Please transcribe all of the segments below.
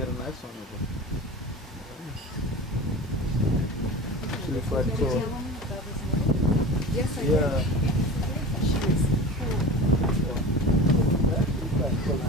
get a nice one of it. Actually quite cool. Yes, I Yeah. did. She was cool. Actually quite cool.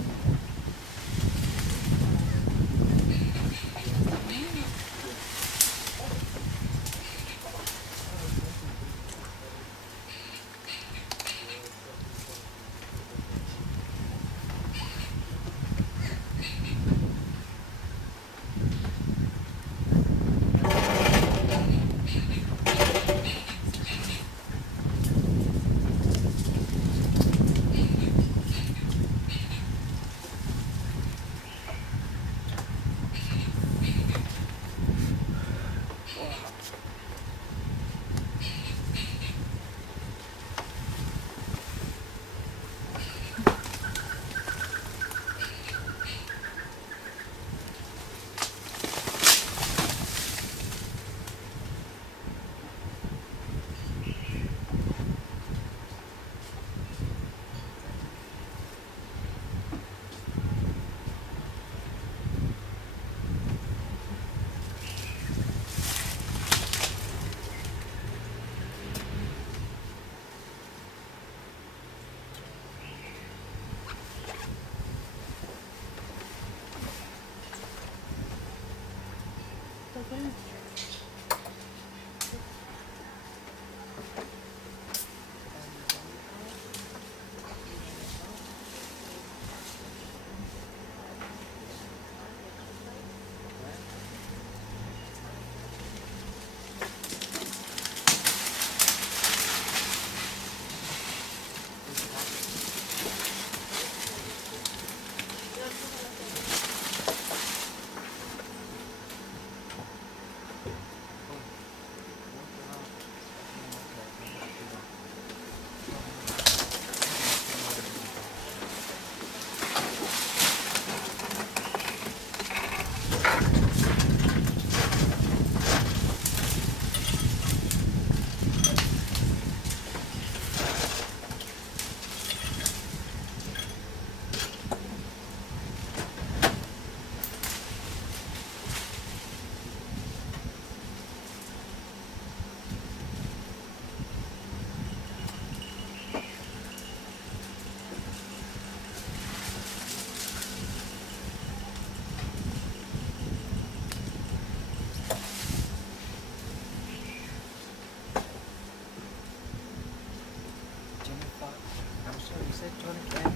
I'm sorry, you said Johnny Ken?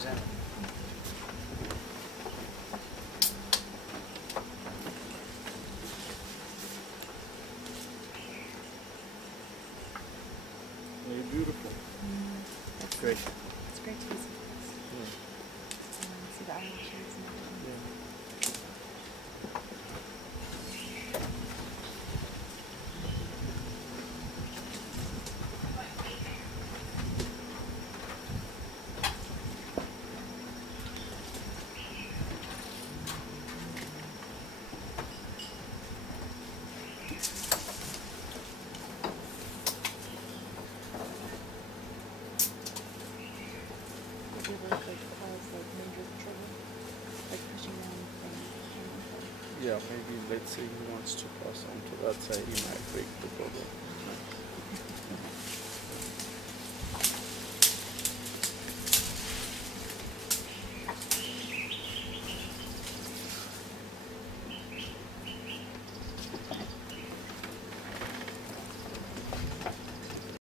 Zen. You're beautiful. That's Great. It's great to be surprised. Yeah. See the eyelashes and everything. Yeah. If you ever like cause like major trouble, like pushing down from Yeah, maybe let's say he wants to pass on to that side, he might break the